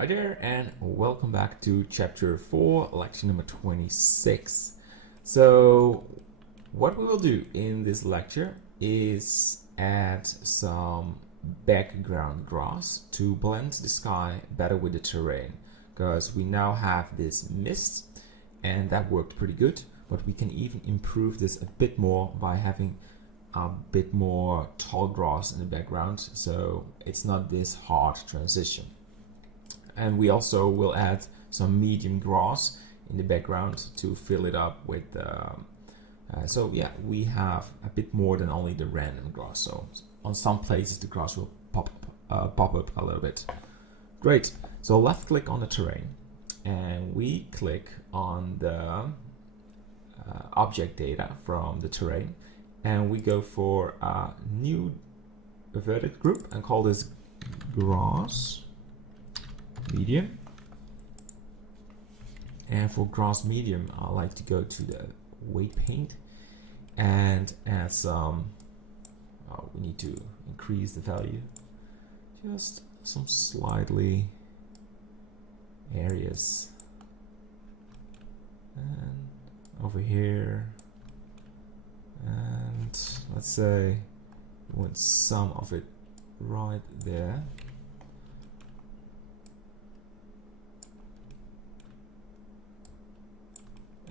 Hi there, and welcome back to chapter 4, lecture number 26. So what we will do in this lecture is add some background grass to blend the sky better with the terrain, because we now have this mist and that worked pretty good, but we can even improve this a bit more by having a bit more tall grass in the background, so it's not this hard transition. And we also will add some medium grass in the background to fill it up with so yeah, we have a bit more than only the random grass. So on some places the grass will pop up a little bit. Great. So left click on the terrain and we click on the object data from the terrain, and we go for a new vertex group and call this grass medium. And for grass medium, I like to go to the weight paint and add some we need to increase the value, just some slightly areas, and over here, and let's say we want some of it right there.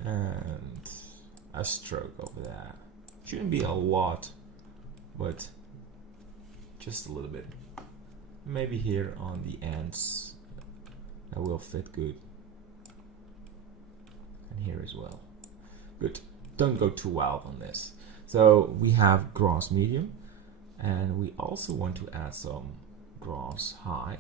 And a stroke over there. Shouldn't be a lot, but just a little bit. Maybe here on the ends that will fit good, and here as well. Good. Don't go too wild on this. So we have grass medium, and we also want to add some grass high.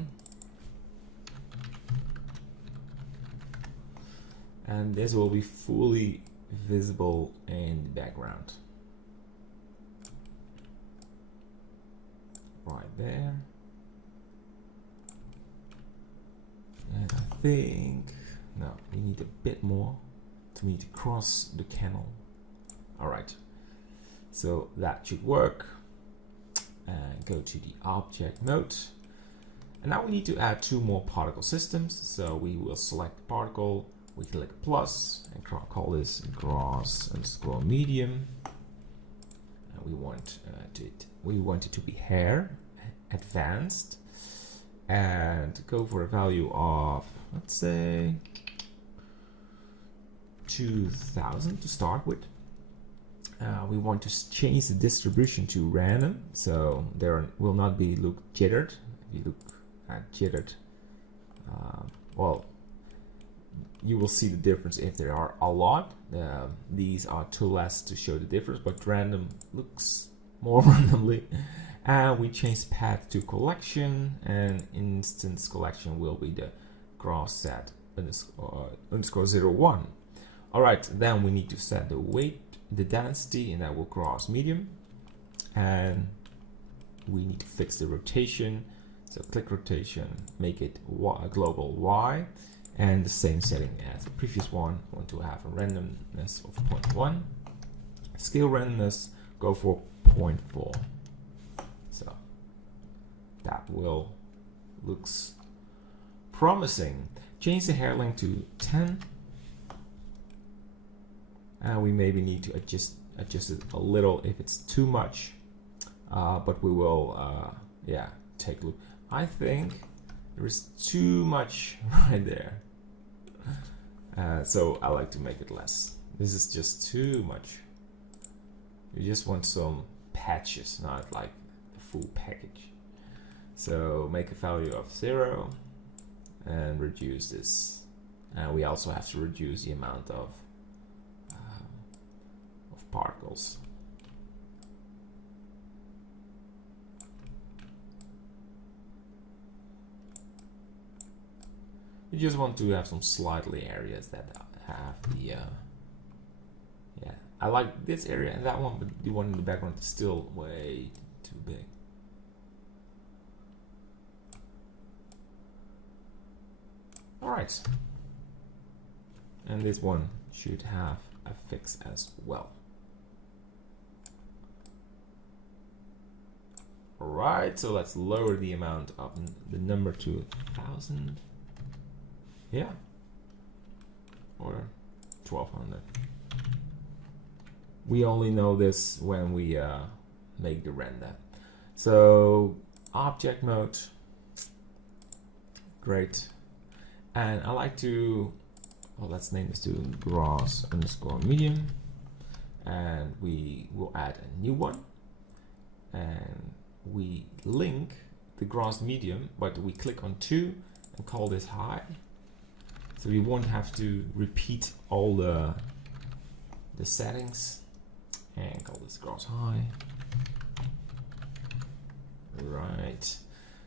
And this will be fully visible in the background. Right there. And I think, no, we need a bit more to need to cross the canal. Alright, so that should work. And go to the object node. And now we need to add two more particle systems. So we will select particle. We click plus and call this grass underscore medium. And we want it to be hair advanced, and go for a value of, let's say, 2000 to start with. We want to change the distribution to random, so there will not be jittered. If you look at jittered, well, you will see the difference if there are a lot. These are too less to show the difference, but random looks more randomly. And we change path to collection, and instance collection will be the grass set underscore 01. Alright, then we need to set the weight, the density, and that will grass medium. And we need to fix the rotation. So click rotation, make it global Y. And the same setting as the previous one. I want to have a randomness of 0.1. Scale randomness, go for 0.4. So that looks promising. Change the hair length to 10. And we maybe need to adjust it a little if it's too much. But we will, yeah, take a look. I think there is too much right there. So I like to make it less. This is just too much. You just want some patches, not like the full package. So make a value of 0 and reduce this. And we also have to reduce the amount of particles. You just want to have some slightly areas that have the yeah, I like this area and that one, but the one in the background is still way too big. Alright, and this one should have a fix as well. Alright, so let's lower the amount of the number to 1000. Yeah, or 1200. We only know this when we make the render. So object mode, great. And I like to, well, let's name this to gross underscore medium, and we will add a new one, and we link the gross medium, but we click on 2 and call this high, so we won't have to repeat all the settings, and call this gross high. Right,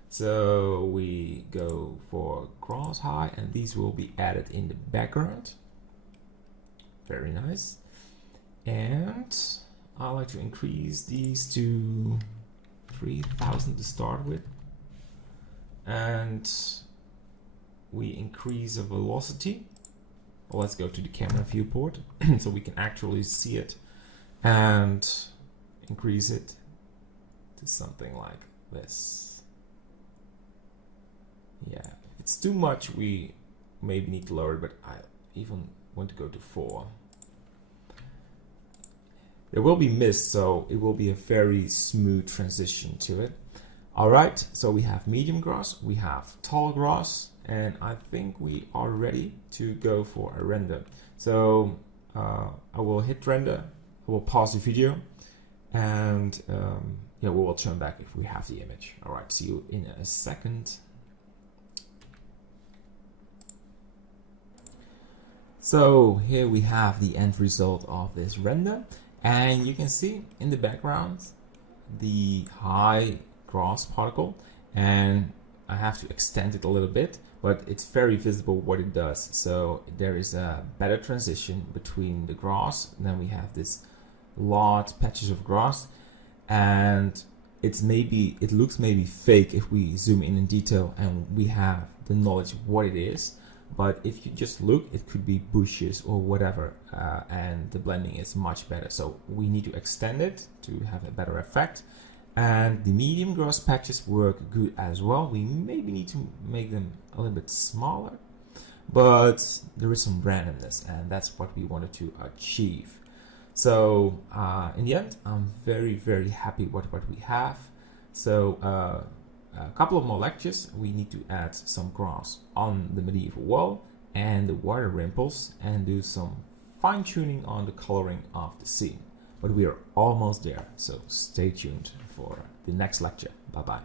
so we go for gross high, and these will be added in the background. Very nice. And I like to increase these to 3000 to start with, and we increase the velocity. Well, let's go to the camera viewport so we can actually see it, and increase it to something like this. Yeah, if it's too much, we maybe need to lower it, but I even want to go to 4. There will be mist, so it will be a very smooth transition to it. All right, so we have medium gross, we have tall gross, and I think we are ready to go for a render. So I will hit render, I will pause the video, and yeah, we will turn back if we have the image. All right, see you in a second. So here we have the end result of this render, and you can see in the background the high gross particle, and I have to extend it a little bit, but it's very visible what it does. So there is a better transition between the gross, and then we have this large patches of gross, and it looks maybe fake if we zoom in detail and we have the knowledge of what it is. But if you just look, it could be bushes or whatever, and the blending is much better. So we need to extend it to have a better effect. And the medium gross patches work good as well. We maybe need to make them a little bit smaller, but there is some randomness, and that's what we wanted to achieve. So in the end, I'm very, very happy with what we have. So a couple of more lectures, we need to add some grass on the medieval wall and the water ripples, and do some fine-tuning on the coloring of the scene. But we are almost there, so stay tuned for the next lecture. Bye bye.